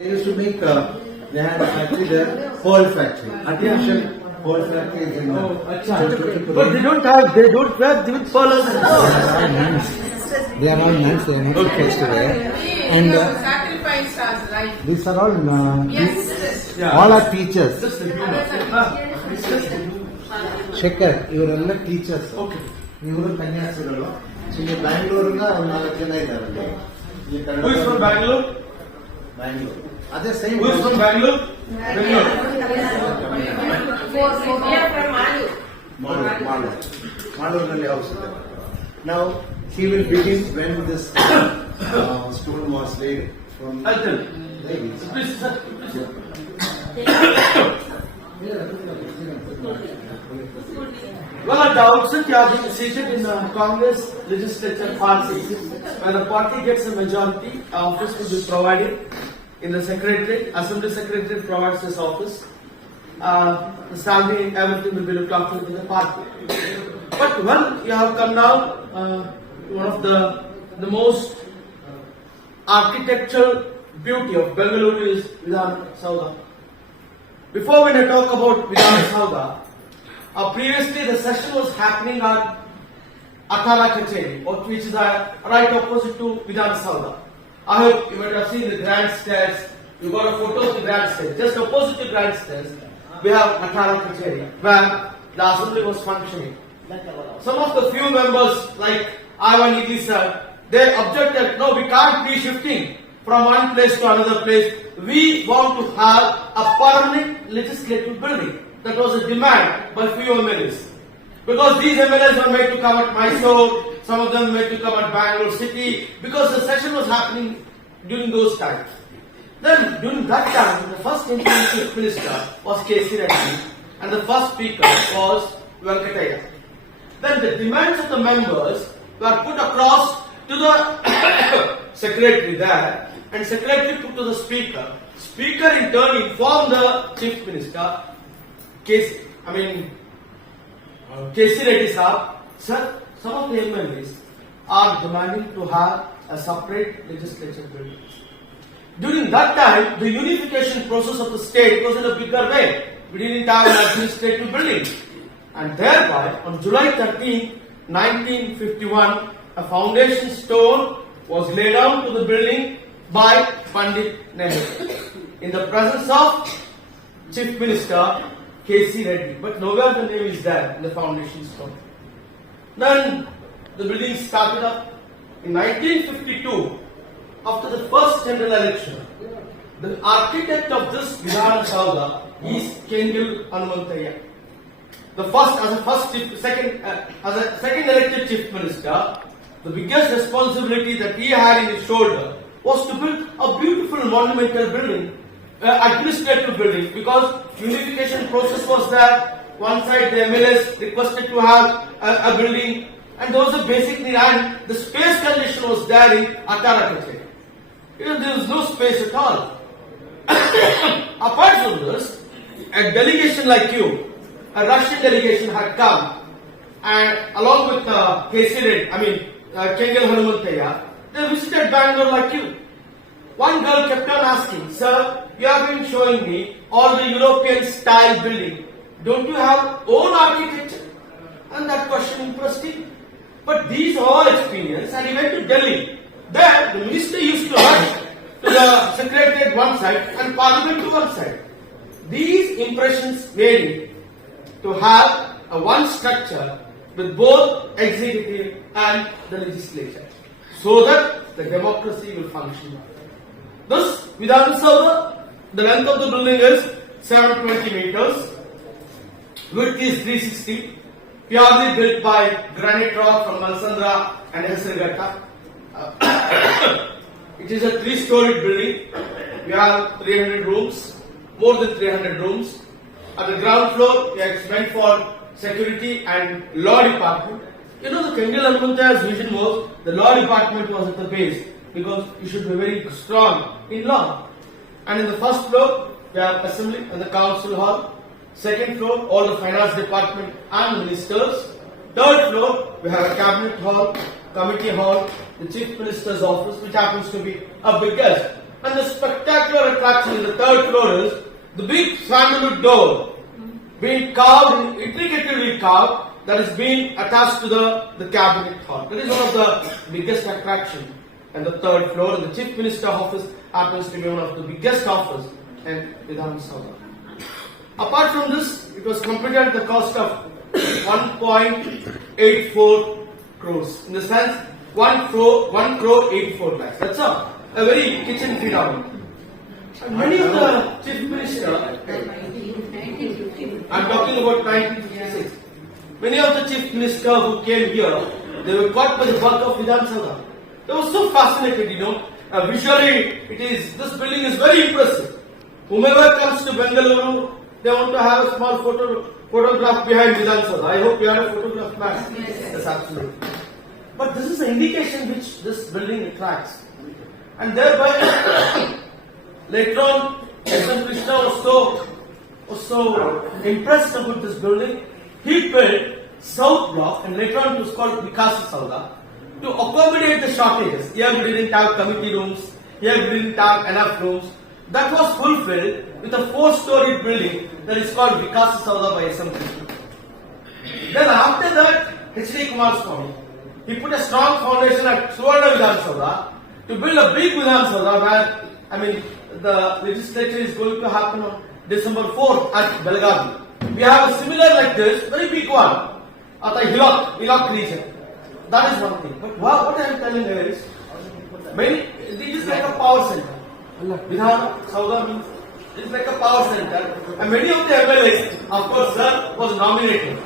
They used to make, they had a factory there, Pearl factory. Artificial Pearl factory is in But they don't have with pearls. They are all nuns, they are not supposed to wear. And sacrifice us, right? these are all, Yes. all are teachers. Just the Shekhar ಇವರೆಲ್ಲ teachers. Okay. ಇವರು ಕನ್ಯಾಸ್ತ್ರಿಗಳು. ಇಲ್ಲಿ ಬ್ಯಾಂಗ್ಳೂರಿಂದ ಒಂದು 4 ಜನ ಇದ್ದಾರೆ. Who is from Bangalore? Bangalore. ಅದೇ same. Who is from Bangalore? Bangalore. We are from Malur. Malurನಲ್ಲಿ house ಇದೆ. Now he will begin when this stone was laid from. I'll tell. Please, sir. Well, at the outset, you have been seated in the Congress legislature party. When the party gets a majority, office will be provided in the secretary. Assembly secretary provides this office. The salary, everything will be looked after in the party. But when you have come down, one of the most architectural beauty of Bengaluru is Vidhana Saudha. Before when I talk about Vidhana Saudha, previously the session was happening at Atara Kacheri, which is right opposite to Vidhana Saudha. I hope you might have seen the grand stairs. You got a photo of the grand stairs. Just opposite the grand stairs, we have Atara Kacheri, where the assembly was functioning. Some of the few members, like Ivan Idli sir, they objected, no, we can't be shifting from one place to another place. We want to have a permanent legislative building. That was a demand by few MLAs. Because these MLAs were made to come at Mysore, some of them made to come at Bangalore city, because the session was happening during those times. Then, during that time, the first interim chief minister was K.C. Reddy, and the first speaker was Venkataya. Then the demands of the members were put across to the secretary there, and secretary put to the speaker. Speaker in turn informed the chief minister, K.C. Reddy sir, some of the MLAs are demanding to have a separate legislature building. During that time, the unification process of the state was in a bigger way. We didn't have an administrative building. And thereby, on July 13, 1951, a foundation stone was laid down to the building by Pandit Nehru in the presence of Chief Minister K.C. Reddy. But nowhere the name is there in the foundation stone. Then the building started up in 1952. After the first general election, the architect of this Vidhana Saudha is Kengil Hanumanthaiah. As a second elected chief minister, the biggest responsibility that he had in his shoulder was to build a beautiful monumental building, administrative building, because unification process was there. One side the MLAs requested to have a building, and there was a basic need, and the space condition was there in Atara Kacheri. There was no space at all. Apart from this, a delegation like you, a Russian delegation had come, and along with Kengil Hanumanthaiah, they visited Bangalore like you. One girl kept on asking, sir, you have been showing me all the European style building. Don't you have own architecture? And that question impressed him. But these are all experience, and he went to Delhi. There, the minister used to rush to the secretariat one side and parliament to one side. These impressions made him to have a one structure with both executive and the legislature, so that the democracy will function. Thus, Vidhana Saudha, the length of the building is 720 meters, width is 360, purely built by granite rock from Malsandra and Hesarghata. It is a 3-storied building. We have 300 rooms, more than 300 rooms. At the ground floor, it's meant for security and law department. The Kengil Hanumanthaiah's vision was the law department was at the base, because you should be very strong in law. And in the first floor, we have assembly and the council hall. Second floor, all the finance department and ministers. Third floor, we have a cabinet hall, committee hall, the chief minister's office, which happens to be a biggest. And the spectacular attraction in the third floor is the big sandalwood door being carved, intricately carved, that is being attached to the cabinet hall. That is one of the biggest attraction. And the third floor, the chief minister office happens to be one of the biggest office in Vidhan Saudha. Apart from this, it was completed at the cost of 1.84 crores. In the sense, 1 crore 84 lakhs. That's a very kitchen freedom. And many of the chief minister, I'm talking about 1956. Many of the chief minister who came here, they were caught by the work of Vidhan Saudha. They were so fascinated, visually, this building is very impressive. Whomever comes to Bengaluru, they want to have a small photograph behind Vidhan Saudha. I hope you have a photograph back. Yes, absolutely. But this is an indication which this building attracts. And thereby, later on, S.M. Krishna was so impressed about this building, he built South Block, and later on it was called Vikasa Saudha, to accommodate the shortages. Here we didn't have committee rooms, here we didn't have enough rooms. That was fulfilled with a 4-story building that is called Vikasa Saudha by S.M. Krishna. Then after that, H.D. Kumaraswamy, he put a strong foundation at Suvarna Vidhan Saudha to build a big Vidhan Saudha where, the legislature is going to happen on December 4th at Belgavi. We have a similar like this, very big one, at the Hillock region. That is one thing. But what I am telling you is, it is like a power center. Vidhan Saudha means it is like a power center. And many of the MLAs, of course, sir was nominated.